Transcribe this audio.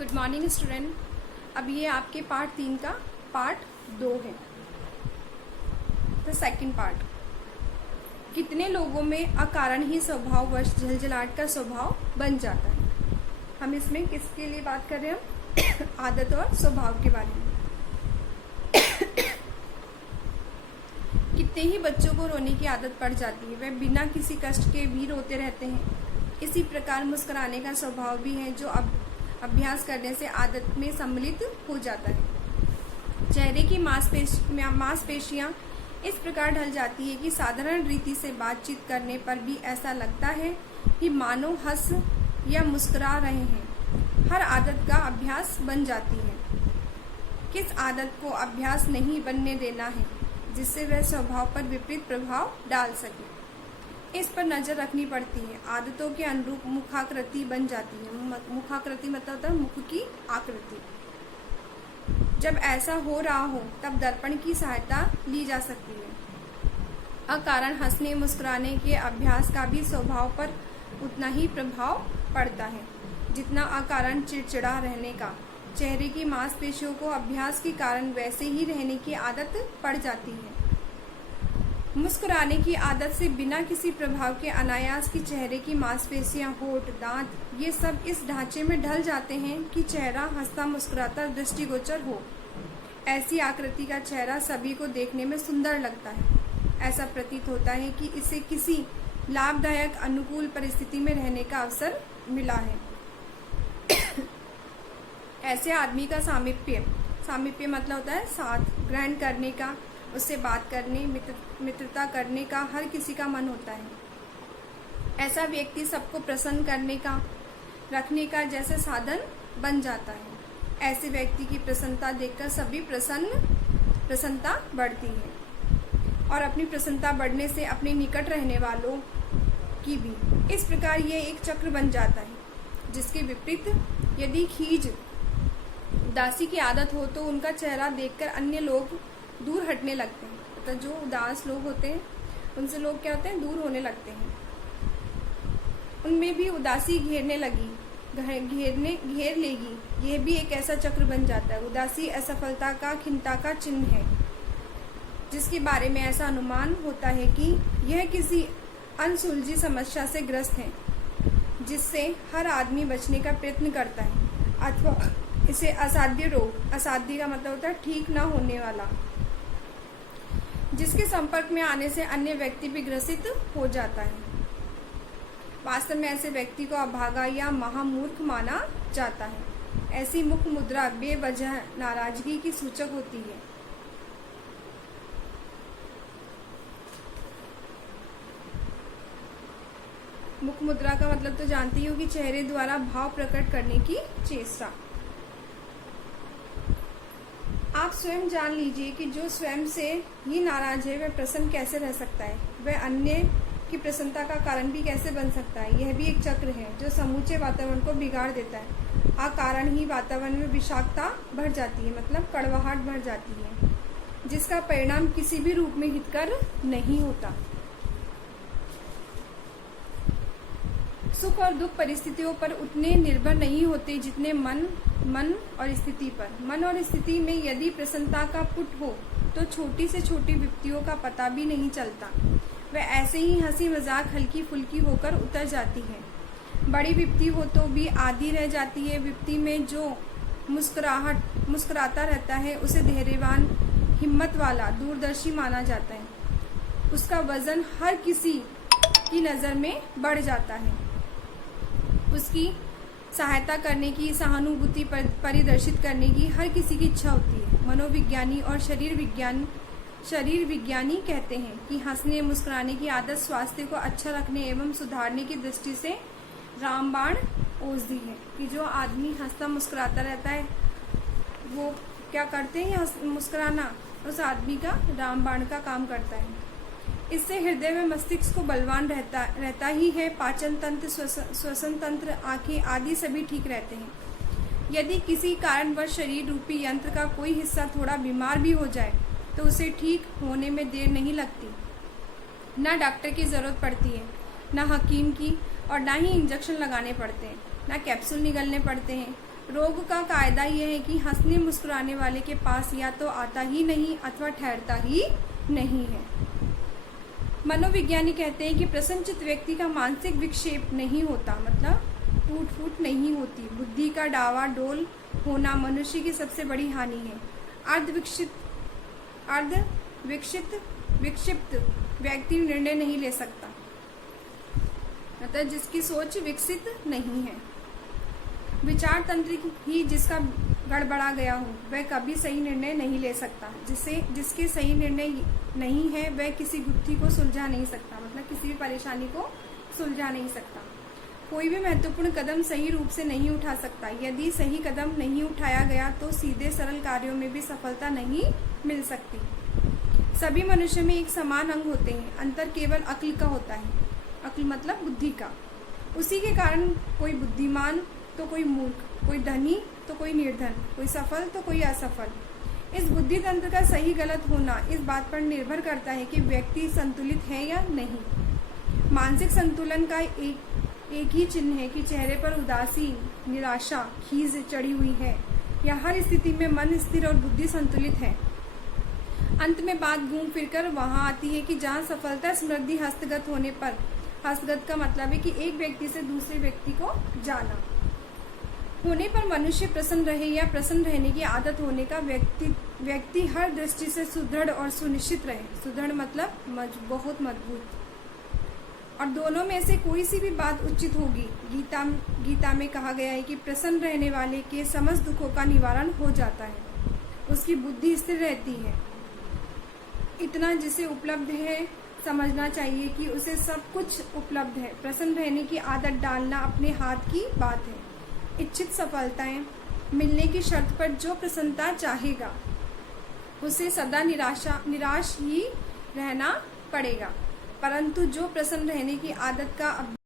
Good morning student. अब ये आपके पार्ट 3 का पार्ट 2 है। तो सेकंड पार्ट, कितने लोगों में अकारण ही स्वभाववश झलझलाहट का स्वभाव बन जाता है। हम इसमें किसके लिए बात कर रहे हैं? आदत और स्वभाव के बारे में। कितने ही बच्चों को रोने की आदत पड़ जाती है, वे बिना किसी कष्ट के भी रोते रहते हैं। इसी प्रकार मुस्कुराने का स्वभाव भी है, जो अभ्यास करने से आदत में सम्मिलित हो जाता है। चेहरे की मांसपेशियां इस प्रकार ढल जाती है कि साधारण रीति से बातचीत करने पर भी ऐसा लगता है कि मानो हंस या मुस्कुरा रहे हैं। हर आदत का अभ्यास बन जाती है। किस आदत को अभ्यास नहीं बनने देना है, जिससे वह स्वभाव पर विपरीत प्रभाव डाल सके। इस पर नजर रखनी पड़ती है। आदतों के अनुरूप मुखाकृति बन जाती है। मुखाकृति मतलब होता है मुख की आकृति। जब ऐसा हो रहा हो तब दर्पण की सहायता ली जा सकती है। अकारण हंसने मुस्कुराने के अभ्यास का भी स्वभाव पर उतना ही प्रभाव पड़ता है जितना अकारण चिड़चिड़ा रहने का। चेहरे की मांसपेशियों को अभ्यास के कारण वैसे ही रहने की आदत पड़ जाती है। मुस्कुराने की आदत से बिना किसी प्रभाव के अनायास की चेहरे की मांसपेशियां, होठ, दांत, ये सब इस ढांचे में ढल जाते हैं कि चेहरा हंसता मुस्कुराता दृष्टिगोचर हो। ऐसी आकृति का चेहरा सभी को देखने में सुंदर लगता है। ऐसा प्रतीत होता है कि इसे किसी लाभदायक अनुकूल परिस्थिति में रहने का अवसर मिला है। ऐसे आदमी का सामीप्य मतलब होता है साथ ग्रहण करने का, उससे बात करने, मित्रता करने का हर किसी का मन होता है। ऐसा व्यक्ति सबको प्रसन्न करने का, रखने का जैसे साधन बन जाता है। ऐसे व्यक्ति की प्रसन्नता देखकर सभी प्रसन्नता बढ़ती है और अपनी प्रसन्नता बढ़ने से अपने निकट रहने वालों की भी। इस प्रकार यह एक चक्र बन जाता है। जिसके विपरीत यदि खीज उदासी की आदत हो तो उनका चेहरा देखकर अन्य लोग दूर हटने लगते हैं। तो जो उदास लोग होते हैं उनसे लोग क्या होते हैं, दूर होने लगते हैं। उनमें भी उदासी घेर लेगी। यह भी एक ऐसा चक्र बन जाता है। उदासी असफलता का, खिन्नता का चिन्ह है, जिसके बारे में ऐसा अनुमान होता है कि यह किसी अनसुलझी समस्या से ग्रस्त है, जिससे हर आदमी बचने का प्रयत्न करता है, अथवा इसे असाध्य रोग, असाध्य का मतलब होता है ठीक ना होने वाला, जिसके संपर्क में आने से अन्य व्यक्ति भी ग्रसित हो जाता है। वास्तव में ऐसे व्यक्ति को अभागा या महामूर्ख माना जाता है। ऐसी मुख मुद्रा बेवजह नाराजगी की सूचक होती है। मुख मुद्रा का मतलब तो जानती हो कि चेहरे द्वारा भाव प्रकट करने की चेष्टा। आप स्वयं जान लीजिए कि जो स्वयं से ही नाराज है वह प्रसन्न कैसे रह सकता है। वह अन्य की प्रसन्नता का कारण भी कैसे बन सकता है। यह भी एक चक्र है जो समूचे वातावरण को बिगाड़ देता है। अकारण ही वातावरण में विषाक्तता बढ़ जाती है, मतलब कड़वाहट बढ़ जाती है, जिसका परिणाम किसी भी रूप में हितकर नहीं होता। सुख और दुख परिस्थितियों पर उतने निर्भर नहीं होते जितने मन और स्थिति पर। मन और स्थिति में यदि प्रसन्नता का पुट हो तो छोटी से छोटी विपत्तियों का पता भी नहीं चलता। वह ऐसे ही हंसी मजाक हल्की फुल्की होकर उतर जाती है। बड़ी विपत्ति हो तो भी आधी रह जाती है। विपत्ति में जो मुस्कुराता रहता है उसे धैर्यवान, हिम्मत वाला, दूरदर्शी माना जाता है। उसका वजन हर किसी की नजर में बढ़ जाता है। उसकी सहायता करने की, सहानुभूति परिदर्शित करने की हर किसी की इच्छा होती है। मनोविज्ञानी और शरीर विज्ञानी कहते हैं कि हंसने मुस्कुराने की आदत स्वास्थ्य को अच्छा रखने एवं सुधारने की दृष्टि से रामबाण औषधि है। कि जो आदमी हंसता मुस्कुराता रहता है वो क्या करते हैं, मुस्कुराना उस आदमी का रामबाण का काम करता है। इससे हृदय में मस्तिष्क को बलवान रहता ही है। पाचन तंत्र, श्वसन तंत्र, आंखें आदि सभी ठीक रहते हैं। यदि किसी कारणवश शरीर रूपी यंत्र का कोई हिस्सा थोड़ा बीमार भी हो जाए तो उसे ठीक होने में देर नहीं लगती। ना डॉक्टर की जरूरत पड़ती है, ना हकीम की, और ना ही इंजेक्शन लगाने पड़ते हैं, ना कैप्सूल निगलने पड़ते हैं। रोग का कायदा यह है कि हंसने मुस्कुराने वाले के पास या तो आता ही नहीं अथवा ठहरता ही नहीं है। मनोविज्ञानी कहते हैं कि प्रसन्नचित्त व्यक्ति का मानसिक विक्षेप नहीं होता, मतलब टूट फूट नहीं होती। बुद्धि का डावाडोल होना मनुष्य की सबसे बड़ी हानि है। विक्षिप्त व्यक्ति निर्णय नहीं ले सकता, मतलब जिसकी सोच विकसित नहीं है। विचार तंत्र ही जिसका गड़बड़ा गया हो वह कभी सही निर्णय नहीं ले सकता। जिसके सही निर्णय नहीं है वह किसी गुत्थी को सुलझा नहीं सकता, मतलब किसी भी परेशानी को सुलझा नहीं सकता। कोई भी महत्वपूर्ण कदम सही रूप से नहीं उठा सकता। यदि सही कदम नहीं उठाया गया तो सीधे सरल कार्यों में भी सफलता नहीं मिल सकती। सभी मनुष्य में एक समान अंग होते हैं, अंतर केवल अक्ल का होता है। अक्ल मतलब बुद्धि का। उसी के कारण कोई बुद्धिमान तो कोई मूर्ख, कोई धनी तो कोई निर्धन, कोई सफल तो कोई असफल। इस बुद्धि तंत्र का सही गलत होना इस बात पर निर्भर करता है कि व्यक्ति संतुलित है या नहीं। मानसिक संतुलन का एक ही चिन्ह है कि चेहरे पर उदासी, निराशा, खीज चढ़ी हुई है या हर स्थिति में मन स्थिर और बुद्धि संतुलित है। अंत में बात घूम फिरकर वहां आती है कि जहां सफलता समृद्धि हस्तगत होने पर, हस्तगत का मतलब है कि एक व्यक्ति से दूसरे व्यक्ति को जाना होने पर मनुष्य प्रसन्न रहे या प्रसन्न रहने की आदत होने का व्यक्ति हर दृष्टि से सुदृढ़ और सुनिश्चित रहे। सुदृढ़ मतलब बहुत मजबूत, और दोनों में से कोई सी भी बात उचित होगी। गीता में कहा गया है कि प्रसन्न रहने वाले के समस्त दुखों का निवारण हो जाता है, उसकी बुद्धि स्थिर रहती है। इतना जिसे उपलब्ध है समझना चाहिए कि उसे सब कुछ उपलब्ध है। प्रसन्न रहने की आदत डालना अपने हाथ की बात है। इच्छित सफलताएं मिलने की शर्त पर जो प्रसन्नता चाहेगा उसे सदा निराश ही रहना पड़ेगा, परंतु जो प्रसन्न रहने की आदत का